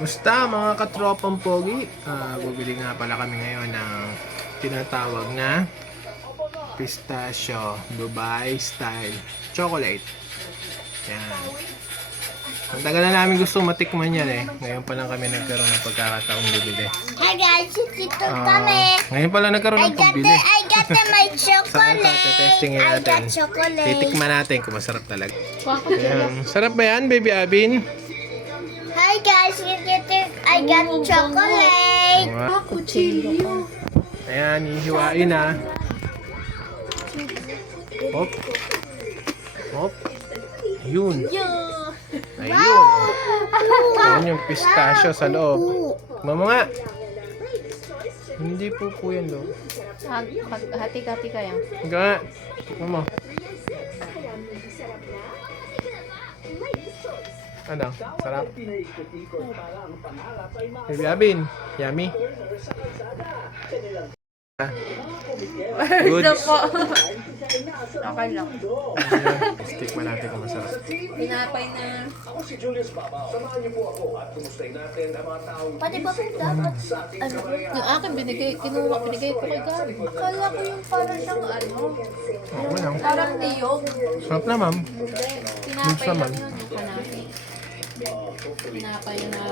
Musta mga katropang pogi? Bubili nga pala kami ngayon ng tinatawag na pistachio Dubai style chocolate. Yan. Ang tagal na namin gusto matikman yan eh. Ngayon pa lang kami nagkaroon ng pagkakataong bibili. Hi guys, dito kami. Ngayon pa lang nagkaroon ng pagbili. I got my Saan ito? chocolate. Testingin I natin. got chocolate. Titikman natin kung masarap talaga. Ayan. Sarap ba yan, baby Abin? Hi guys, I got chocolate. Wow. Cuchillo. Ayan, hihiwain na. Hop. Hop. Yun. Ayun. Ayun yung pistachio sa loob. Mama nga. Hindi po yan do. Hati-hati ka yan. Nga. Tikman mo. Ano? Sarap. Baby Abin. Yummy. Good. po. Okay lang. Ayan. Tikman natin kung masarap. Pinapay na. Pati ba dapat Yung akin binigay ko kay Gary. Akala ko yung parang siyang Okay lang. parang niyog. Sarap na, ma'am. Hindi. Minsan Pinapay man. lang yun. Yung kanapi. Pinapay na